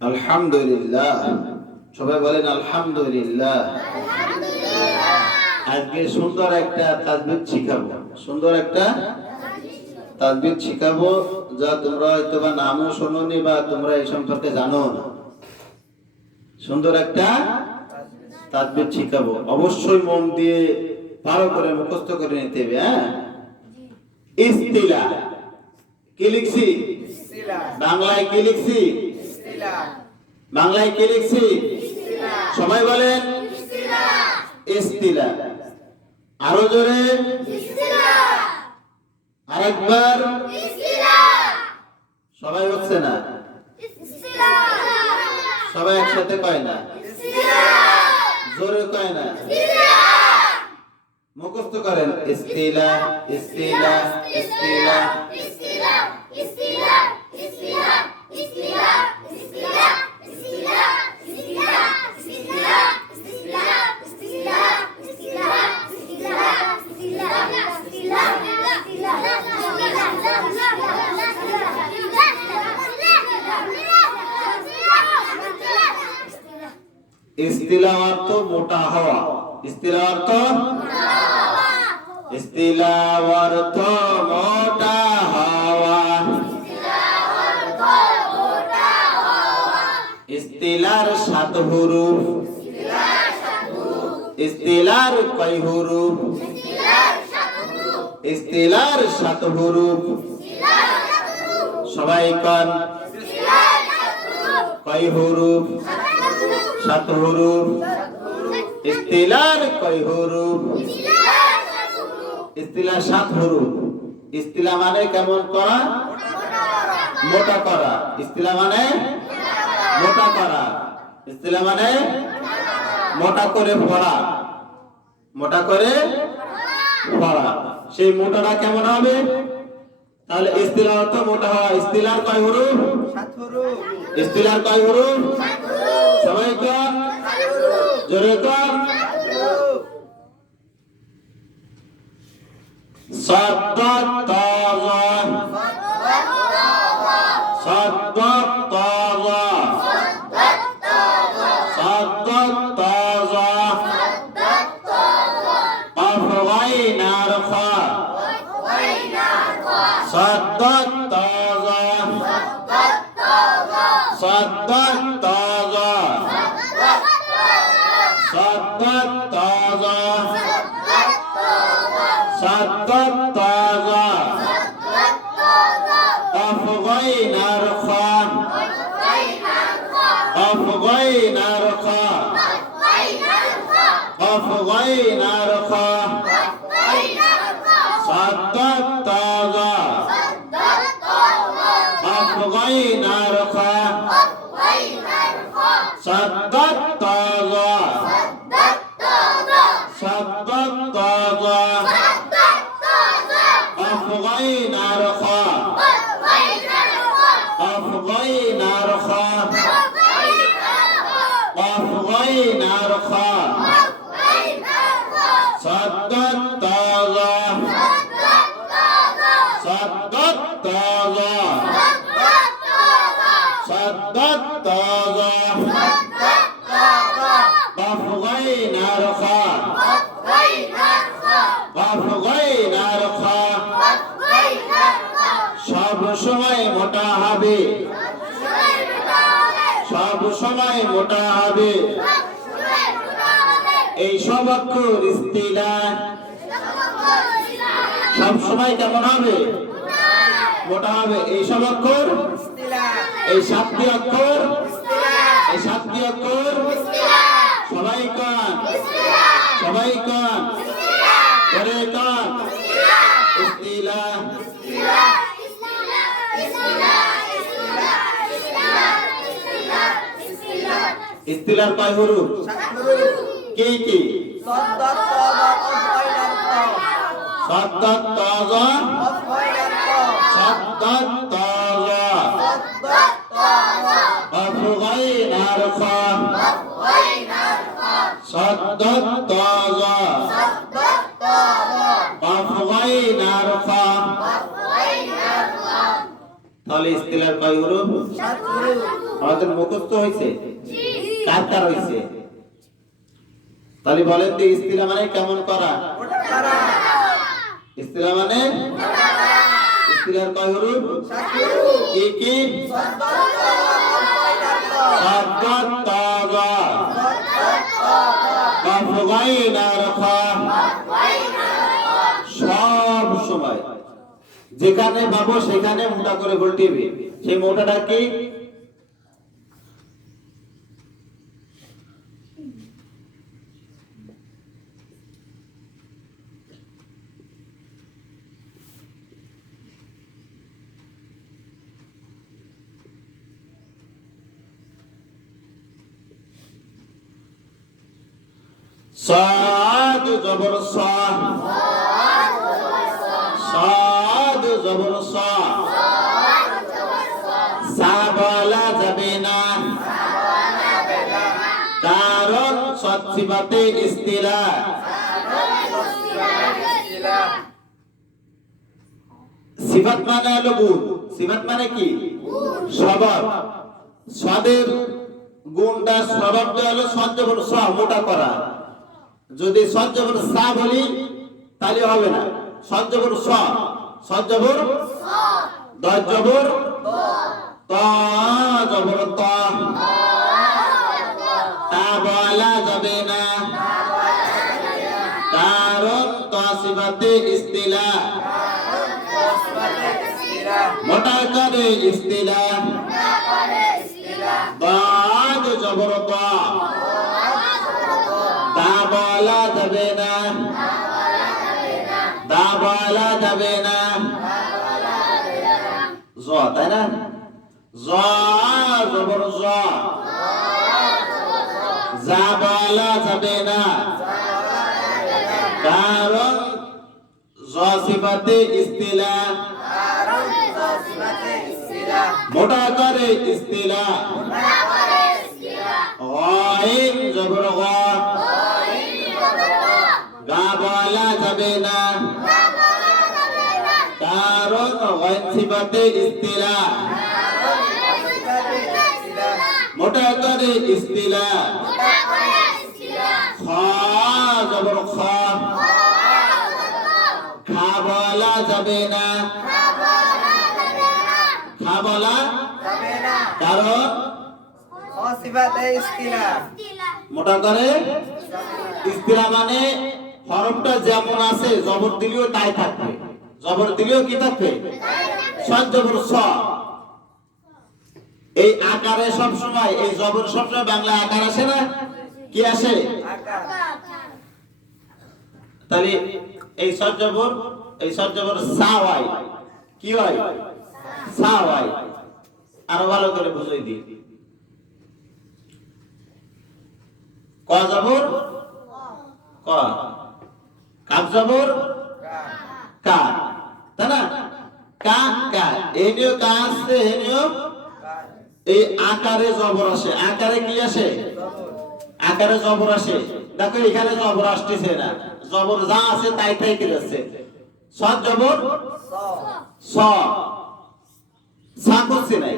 আলহামদুলিল্লাহ। সবাই বলেন আলহামদুলিল্লাহ। আজকে সুন্দর একটা তাজবিদ শিখাবো, সুন্দর একটা তাজবিদ শিখাবো, যা তোমরা হয়তো বা নামও শোনোনি বা তোমরা এই সম্পর্কে জানো না। সুন্দর একটা তাজবিদ শিখাবো, অবশ্যই মন দিয়ে ভালো করে মুখস্থ করে নিতে হবে। হ্যাঁ, ইস্তিলা কি লিখছি? বাংলায় কি লিখছি? বাংলায় কি লিখছি? সবাই বলেন ইস্তিলা। আরো জোরে আরেকবার। সবাই হচ্ছে না, সবাই একসাথে কয় না, জোরে কয় না, মুখস্থ করেন ইস্তিলা ইস্তিলা ইস্তিলা। ইস্তিলা অর্থ মোটা হওয়া। ইস্তিলা অর্থ ইস্তিলা অর্থ মোটা হওয়া। ইস্তিলার 7 হুরুফ। ইস্তিলার কয় হুরুফ? ইস্তিলার 7 হুরুফ। সবাই কোন কয় হুরুফ? 7 হুরুফ। ইস্তিলার কয় হুরুফ? ইস্তিলা 7 হুরুফ। ইস্তিলা মানে কেমন করা? মোটা করা। ইস্তিলা মানে মোটা করা। ইস্তিলা মানে মোটা করে পড়া, মোটা করে পড়া। সেই মোটাটা কেমন হবে? তাহলে ইস্তিলা অর্থ মোটা হওয়া। ইস্তিলার কয় হুরুফ? 7 হুরুফ। ইস্তিলার কয় হুরুফ? সবাই কোন জোরে কোন। সাদ্দাত তাযা সাদ্দাত তাযা সাদ্দাত তাযা আফওয়াইনার খা সাদ্দাত তাযা সাদ্দাত তাযা সাদ্দাত তাযা সাদ্দাত তাযা আফওয়াইনার খা আফওয়াইনার খা আফওয়াইনার খা সাদ্দাত তাযা আফওয়াইনার খা সাদ্দাত তাযা সাদ্দাত তাযা আফওয়াইনার খা আফওয়াইনার খা আফওয়াইনার খা সাদ্দাত তাযা সাদ্দাত তাযা সাদ্দাত তাযা আফওয়াইনার খা আফওয়াইনার খা। সব সময় মোটা হবে, সব সময় মোটা হবে। এই সব অক্ষর ইস্তিলা সব সময় কেমন হবে? মোটা হবে। এই সব অক্ষর এই 7টি অক্ষর এই 7টি অক্ষর সবাই কোন সবাই কোন জোরে কোন ইস্তিলা। ইস্তিলার কয় হুরুফ? কি কি? সাদ্দাত তাযা সাদ্দাত তাযা আফওয়াইনার খা সাদ্দাত তাযা আফওয়াইনার খা। তাহলে ইস্তিলার কয় হুরুফ? আমাদের মুখস্থ হয়েছে? কার কার হয়েছে? তাহলে বলেন তো ইস্তিলা মানে কেমন করা? ইস্তিলা মানে ইস্তিলার কয় হরুফ? কি কি? সব সময় যেখানে পাবো সেখানে মোটা করে বলটিবে। সেই মোটাটা কি? সাদ জবর সা, সাদ জবর সা, সা বলা যাবে না, কারণ সৎ সিফাতে ইস্তিলা। সিফাত মানে হলো গুণ। সিফাত মানে কি? স্বভাব। সাদের গুণটা স্বভাবটা হলো সৎ জবর সা, মোটা করা। যদি সৎ জবর সা বলি তাহলে হবে না। সৎ জবর স, সৎ জবর দজ জবর তা, জবর তা, তা বলা যাবে না, কারণ তা সিফাতে ইস্তিলা। মোটা করে ইস্তিলা। দাদ জবর তা, তা বলা যাবে না, তা বলা যাবে না। জ, তাই না? জ জবর জ, যা বলা যাবে না, কারণ জ সিফাতে ইস্তিলা। মোটা করে ইস্তিলা। গাইন জবর গা, গা বলা যাবে না, কারণ গাইন সিফাতে ইস্তিলা। মোটা করে ইস্তিলা। খা জবর খা, খা বলা যাবে না, খা বলা, কারণ মোটা করে ইস্তিলা মানে হরফটা যেমন আছে জবর দিলেও তাই থাকবে। জবর দিলেও কি থাকবে? সৎ জবর স। এই আকারে সব সময়, এই জবর সবসময় বাংলা আকার আসে না? কি আসে? তাহলে এই সৎ জবর, এই সৎ জবর সা হয়, কি হয়? সা হয়। আরো ভালো করে বুঝাই দিই। ক জবর ক, কাফ জবর কা, তাই না? কা কা, এই নিয়েও কা আসছে, এই নিয়েও এই আকারে জবর আসে। আকারে কি আসে? আকারে জবর আসে। দেখো এখানে জবর আসতেছে না, জবর যা আছে তাই তাই কি যাচ্ছে। সৎ জবর স, সা করছি নাই।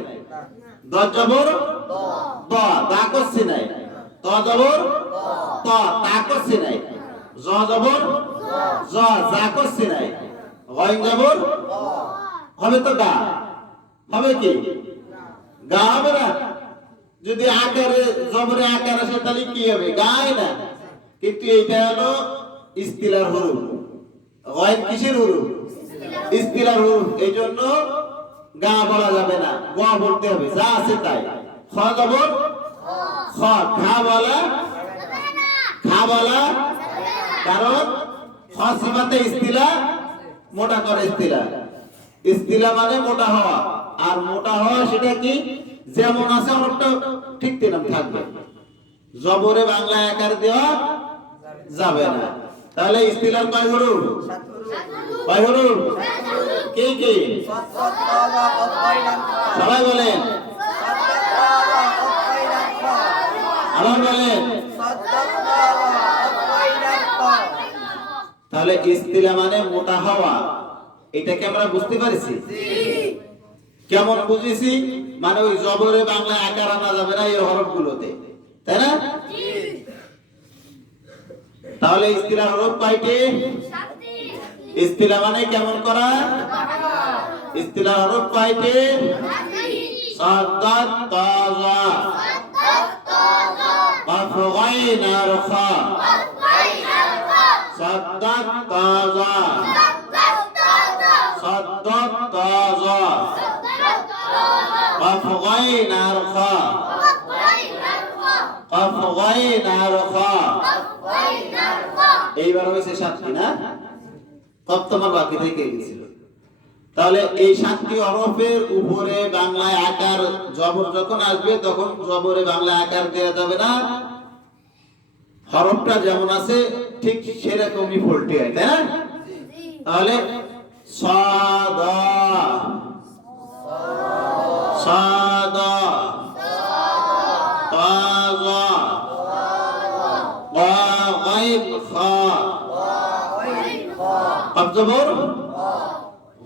দ জবর দ, দা করছি নাই। ত জবর ত, তা করছি নাই। জ জবর জ, যা করছি নাই। গইন জবর হবে তো গা, হবে কি? গা হবে না? যদি আকারে জবরে আকার আসে তাহলে কি হবে? গায় না। কিন্তু এইটা হলো ইস্তিলার হরুফ। গইন কিসের হরুফ? ইস্তিলার হরুফ। এই জন্য গা বলা যাবে না, গ বলতে হবে, যা আছে তাই। খ জবর খ, খা বলা, খা বলা, কারণ খ সিফাতে ইস্তিলা, মোটা করে ইস্তিলা। ইস্তিলা মানে মোটা হওয়া। আর মোটা হওয়া সেটা কি? যেমন আছে অনেকটা ঠিক তেমন থাকবে। জবরে বাংলা আকার দেওয়া যাবে না। তাহলে ইস্তিলার কয় হরুফ? কয় হরুফ? কি কি? সবাই বলেন, আবার বলেন। তাহলে ইস্তিলা মানে মোটা হওয়া, এটাকে আমরা বুঝতে পারছি। কেমন বুঝেছি? মানে ওই জবরে বাংলায় আকার আনা যাবে না এই হরফগুলোতে, তাই না? তাহলে ইস্তিলা হরফ কয়টি? ইস্তিলা মানে কেমন করা? ইস্তিলা হরফ কয়টি? সাদ্দাত তাজা কফ গাইন আর খা সাদ্দাত তাজা সাদ্দাত তাজা কফ গাইন আর খা কফ গাইন আর খা। এইবার হয়েছে 7টি না? কত তোমার বাকি থেকে গেছিল। তাহলে এই 7টি হরফের উপরে বাংলায় আকার জবর যখন আসবে তখন জবরে বাংলায় আকার দেওয়া যাবে না, হরফটা যেমন আছে ঠিক সেরকমই ফলটি হয়, তাই না? তাহলে সাদা সাদা তাজা গাইব খা কফ জবর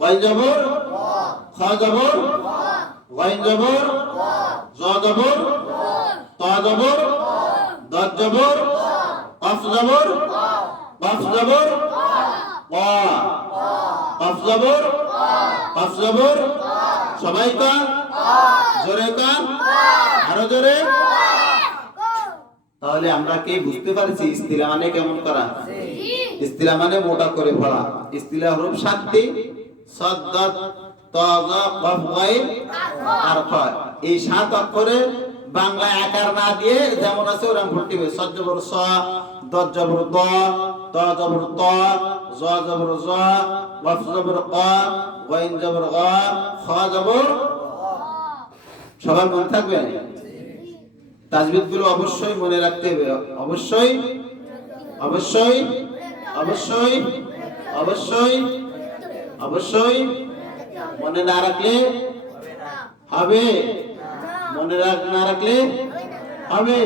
গাইন জবর খা জবর গাইন জবর জা জবর তা জবর দাত জবর কফ জবর কফ জবর কা কফ জবর কফ জবর। সবাই কান জোরে কান আরো জোরে। তাহলে আমরা কি বুঝতে পারছি ইস্তিলা মানে কেমন করা? ইস্তিলা মানে মোটা করে পড়া। ইস্তিলা হরফ 7টি, সাদ্দাত তাজা কফ গাইন আর খা। এই 7 অক্ষরে বাংলায় আকার না দিয়ে যেমন আছে ওরকম ভর্তি হবে। সদ জবর স, দত জবর দ, ত জবর ত, জ জবর জ, কফ জবর ক, গাইন জবর গা, খা জবর। সবার মনে থাকবে? তাজবিদ গুলো অবশ্যই মনে রাখতে হবে, অবশ্যই অবশ্যই অবশ্যই অবশ্যই অবশ্যই। মনে না রাখলে হবে, মনে না রাখলে হবে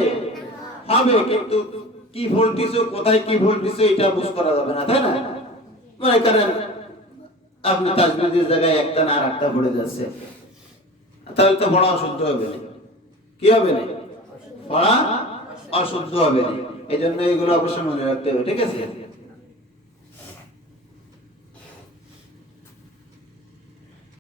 হবে কিন্তু কি ভুলটিছো কোথায় কি ভুলটিছো এটা বুঝ করা যাবে না, তাই না? মনে করেন আপনি তাজবিদের জায়গায় একটা না আরেকটা পড়ে যাচ্ছে, তাহলে তো পড়া অশুদ্ধ হবে না। কি হবে না? পড়া অশুদ্ধ হবে না। এই জন্য এগুলো অবশ্যই মনে রাখতে হবে, ঠিক আছে?